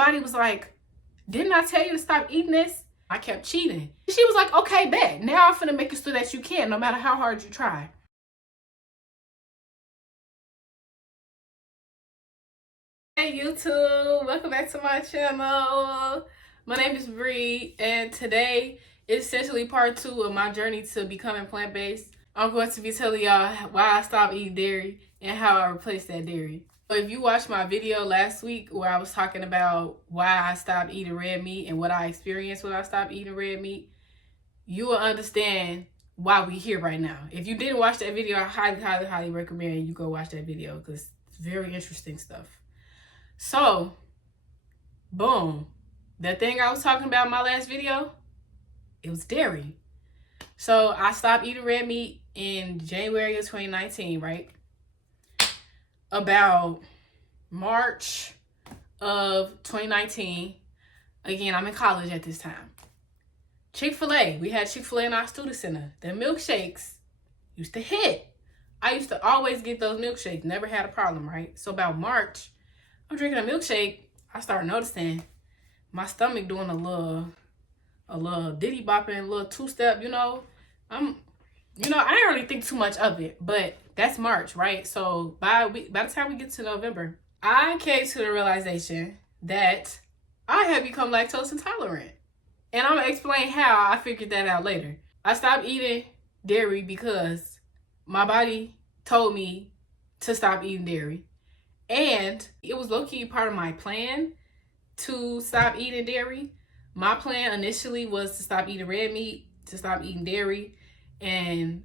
body was like, didn't I tell you to stop eating this? I kept cheating. She was like, okay, bet. Now I'm finna make it so that you can, no matter how hard you try. Hey YouTube, welcome back to my channel. My name is Bree, and today is essentially part 2 of my journey to becoming plant-based. I'm going to be telling y'all why I stopped eating dairy and how I replaced that dairy. So if you watched my video last week where I was talking about why I stopped eating red meat and what I experienced when I stopped eating red meat, you will understand why we're here right now. If you didn't watch that video, I highly recommend you go watch that video because it's very interesting stuff. So, boom. That thing I was talking about in my last video, it was dairy. So I stopped eating red meat in January of 2019, right? About March of 2019, again, I'm in college at this time. Chick-fil-A, we had Chick-fil-A in our student center. The milkshakes used to hit. I used to always get those milkshakes, never had a problem, right? So about March, I'm drinking a milkshake, I started noticing my stomach doing a little diddy bopping, a little two-step, I didn't really think too much of it, but that's March, right? So by the time we get to November, I came to the realization that I had become lactose intolerant. And I'm going to explain how I figured that out later. I stopped eating dairy because my body told me to stop eating dairy. And it was low-key part of my plan to stop eating dairy. My plan initially was to stop eating red meat, to stop eating dairy. And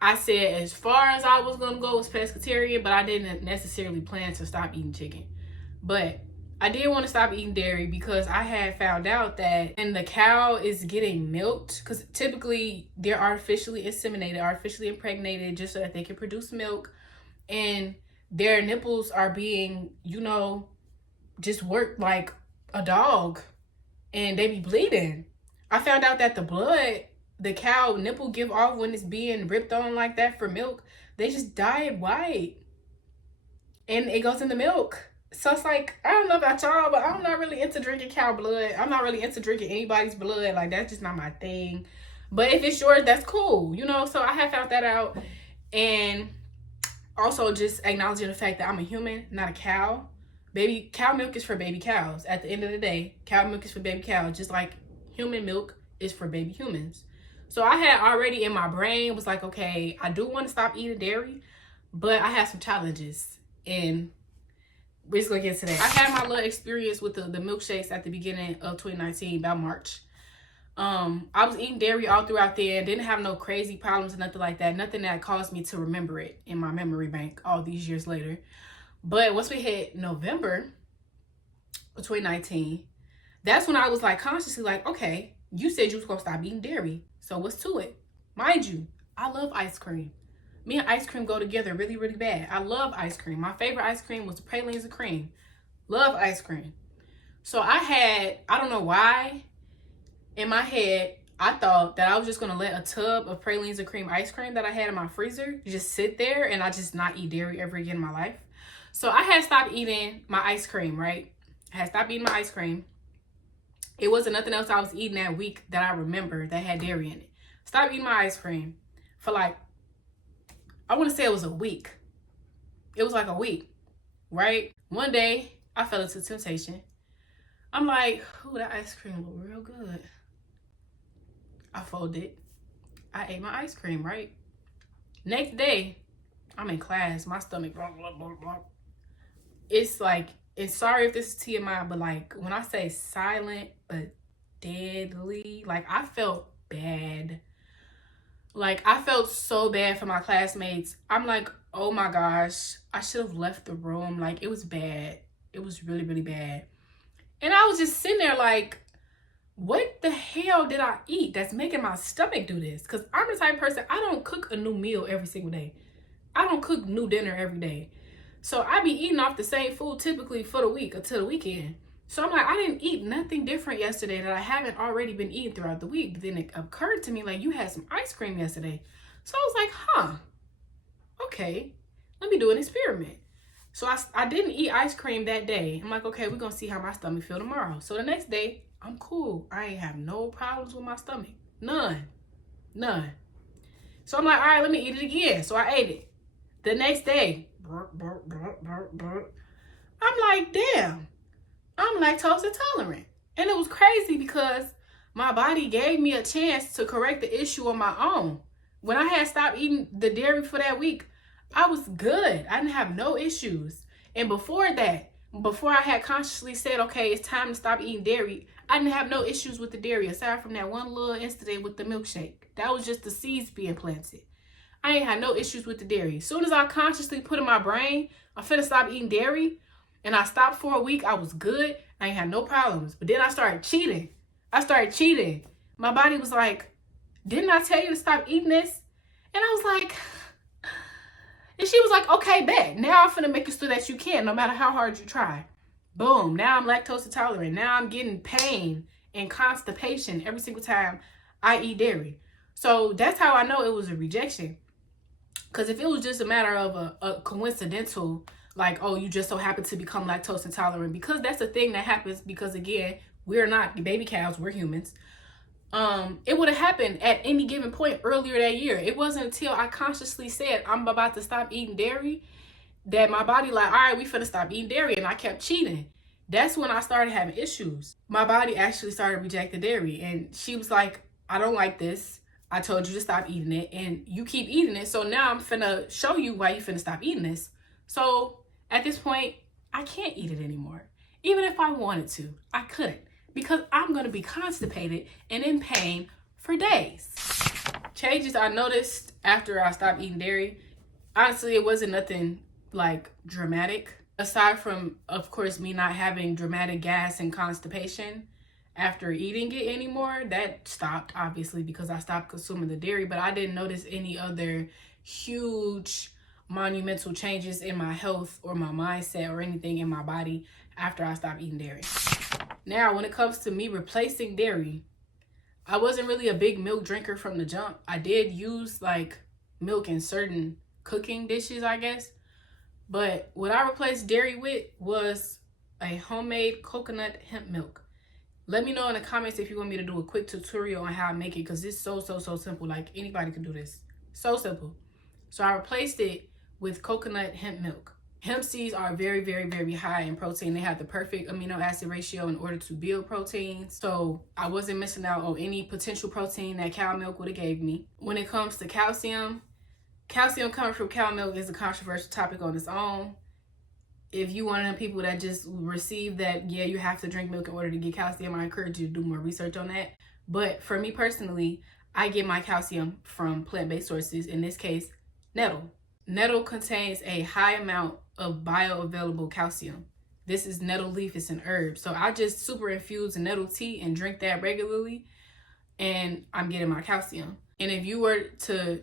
I said as far as I was going to go was pescatarian, but I didn't necessarily plan to stop eating chicken. But I did want to stop eating dairy because I had found out that when the cow is getting milked, because typically they're artificially inseminated, artificially impregnated just so that they can produce milk. And their nipples are being, just worked like a dog, and they be bleeding. I found out that the blood the cow nipple give off when it's being ripped on like that for milk, they just dye it white. And it goes in the milk. So it's like, I don't know about y'all, but I'm not really into drinking cow blood. I'm not really into drinking anybody's blood. Like, that's just not my thing. But if it's yours, that's cool, So I had found that out. And also just acknowledging the fact that I'm a human, not a cow. Cow milk is for baby cows. At the end of the day, cow milk is for baby cows, just like human milk is for baby humans. So I had already in my brain was like, okay, I do want to stop eating dairy, but I had some challenges, and we're just gonna get to that. I had my little experience with the milkshakes at the beginning of 2019, about March. I was eating dairy all throughout there, didn't have no crazy problems or nothing like that, nothing that caused me to remember it in my memory bank all these years later. But once we hit November of 2019, that's when I was like consciously like, okay, you said you was gonna stop eating dairy. So what's to it? Mind you, I love ice cream. Me and ice cream go together really, really bad. I love ice cream. My favorite ice cream was the pralines and cream. Love ice cream. So I don't know why, in my head, I thought that I was just gonna let a tub of pralines and cream ice cream that I had in my freezer just sit there and I just not eat dairy ever again in my life. So I had stopped eating my ice cream, right? I had stopped eating my ice cream. It wasn't nothing else I was eating that week that I remember that had dairy in it. Stopped eating my ice cream for like, I want to say it was a week. It was like a week, right? One day, I fell into temptation. I'm like, ooh, that ice cream look real good. I folded. I ate my ice cream, right? Next day, I'm in class. My stomach, blah, blah, blah, blah. It's like, and sorry if this is TMI, but like when I say silent but deadly, like I felt bad. Like I felt so bad for my classmates. I'm like, oh my gosh, I should have left the room. Like it was bad. It was really, really bad. And I was just sitting there like, what the hell did I eat that's making my stomach do this? Because I'm the type of person, I don't cook a new meal every single day. I don't cook new dinner every day. So I be eating off the same food typically for the week until the weekend. So I'm like, I didn't eat nothing different yesterday that I haven't already been eating throughout the week. But then it occurred to me, like, you had some ice cream yesterday. So I was like, okay, let me do an experiment. So I didn't eat ice cream that day. I'm like, okay, we're going to see how my stomach feel tomorrow. So the next day, I'm cool. I ain't have no problems with my stomach. None. So I'm like, all right, let me eat it again. So I ate it. The next day, I'm like, damn, I'm lactose intolerant. And it was crazy because my body gave me a chance to correct the issue on my own. When I had stopped eating the dairy for that week, I was good. I didn't have no issues. And before that, before I had consciously said, okay, it's time to stop eating dairy, I didn't have no issues with the dairy aside from that one little incident with the milkshake. That was just the seeds being planted. I ain't had no issues with the dairy. As soon as I consciously put in my brain, I'm finna stop eating dairy, and I stopped for a week, I was good. I ain't had no problems. But then I started cheating. My body was like, didn't I tell you to stop eating this? And I was like, and she was like, okay, bet. Now I'm finna make it so that you can, no matter how hard you try. Boom. Now I'm lactose intolerant. Now I'm getting pain and constipation every single time I eat dairy. So that's how I know it was a rejection. Because if it was just a matter of a coincidental, like, oh, you just so happen to become lactose intolerant, because that's a thing that happens because, again, we're not baby cows, we're humans. It would have happened at any given point earlier that year. It wasn't until I consciously said I'm about to stop eating dairy that my body like, all right, we finna stop eating dairy, and I kept cheating. That's when I started having issues. My body actually started rejecting dairy, and she was like, I don't like this. I told you to stop eating it, and you keep eating it, so now I'm finna show you why you finna stop eating this. So at this point, I can't eat it anymore. Even if I wanted to, I couldn't, because I'm gonna be constipated and in pain for days. Changes I noticed after I stopped eating dairy, honestly, it wasn't nothing like dramatic. Aside from, of course, me not having dramatic gas and constipation after eating it anymore, that stopped, obviously, because I stopped consuming the dairy. But I didn't notice any other huge monumental changes in my health or my mindset or anything in my body after I stopped eating dairy. Now, when it comes to me replacing dairy, I wasn't really a big milk drinker from the jump. I did use like milk in certain cooking dishes, I guess. But what I replaced dairy with was a homemade coconut hemp milk. Let me know in the comments if you want me to do a quick tutorial on how I make it, because it's so simple. Like, anybody can do this. So simple. So I replaced it with coconut hemp milk. Hemp seeds are very high in protein. They have the perfect amino acid ratio in order to build protein. So I wasn't missing out on any potential protein that cow milk would have gave me. When it comes to calcium coming from cow milk is a controversial topic on its own. If you one of them people that just receive that, yeah, you have to drink milk in order to get calcium, I encourage you to do more research on that. But for me personally, I get my calcium from plant-based sources, in this case, nettle. Nettle contains a high amount of bioavailable calcium. This is nettle leaf, it's an herb. So I just super infuse a nettle tea and drink that regularly, and I'm getting my calcium. And if you were to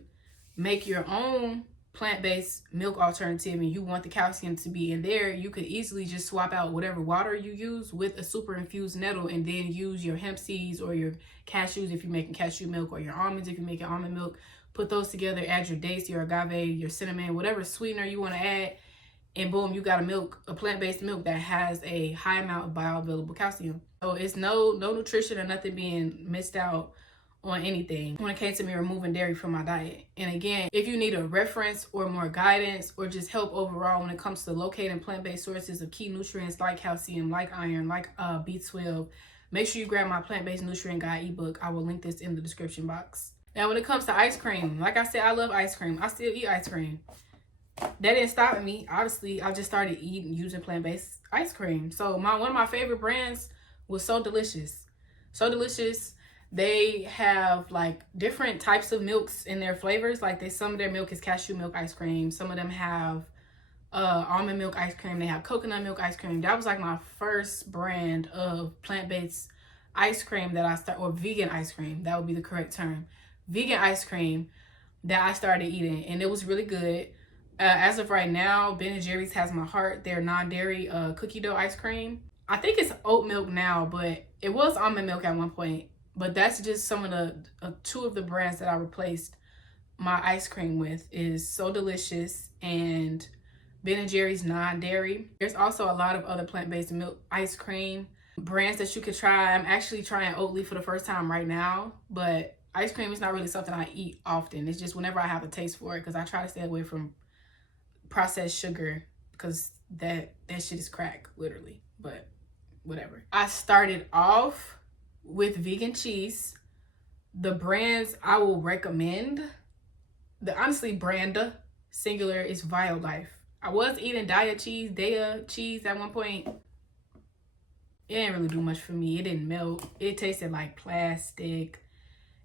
make your own plant-based milk alternative and you want the calcium to be in there, you could easily just swap out whatever water you use with a super infused nettle, and then use your hemp seeds or your cashews if you're making cashew milk, or your almonds if you're making almond milk. Put those together, add your dates, your agave, your cinnamon, whatever sweetener you want to add, and boom, you got a plant-based milk that has a high amount of bioavailable calcium. So it's no nutrition or nothing being missed out on anything when it came to me removing dairy from my diet. And again, if you need a reference or more guidance or just help overall when it comes to locating plant-based sources of key nutrients like calcium, like iron, like B12, make sure you grab my plant-based nutrient guide ebook. I will link this in the description box. Now, when it comes to ice cream, like I said, I love ice cream. I still eat ice cream. That didn't stop me. Obviously, I just started using plant-based ice cream. So one of my favorite brands was So Delicious. So Delicious, they have like different types of milks in their flavors. Like some of their milk is cashew milk ice cream. Some of them have almond milk ice cream. They have coconut milk ice cream. That was like my first brand of plant-based ice cream that I started, or vegan ice cream. That would be the correct term. Vegan ice cream that I started eating, and it was really good. As of right now, Ben & Jerry's has my heart. Their non-dairy cookie dough ice cream. I think it's oat milk now, but it was almond milk at one point. But that's just some of the two of the brands that I replaced my ice cream with, is So Delicious and Ben & Jerry's non-dairy. There's also a lot of other plant-based milk ice cream brands that you could try. I'm actually trying Oatly for the first time right now, but ice cream is not really something I eat often. It's just whenever I have a taste for it, because I try to stay away from processed sugar, because that shit is crack, literally. But whatever. I started off with vegan cheese. The brands I will recommend, honestly brand singular, is Violife. I was eating Daiya cheese at one point. It didn't really do much for me. It didn't melt. It tasted like plastic.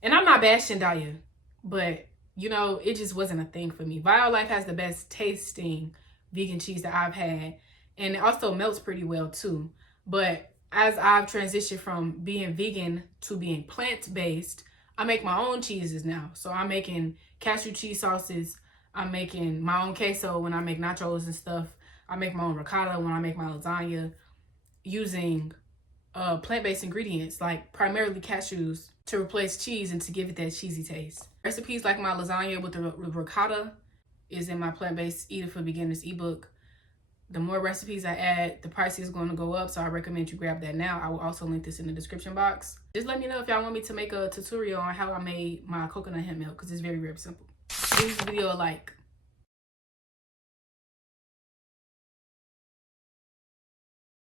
And I'm not bashing Daiya, but you know, it just wasn't a thing for me. Violife has the best tasting vegan cheese that I've had. And it also melts pretty well too. But as I've transitioned from being vegan to being plant-based, I make my own cheeses now. So I'm making cashew cheese sauces. I'm making my own queso when I make nachos and stuff. I make my own ricotta when I make my lasagna, using plant-based ingredients like primarily cashews to replace cheese and to give it that cheesy taste. Recipes like my lasagna with the ricotta is in my plant-based Eater for Beginners ebook. The more recipes I add, the price is going to go up, so I recommend you grab that now. I will also link this in the description box. Just let me know if y'all want me to make a tutorial on how I made my coconut hemp milk, because it's very, very simple. Give this video a like.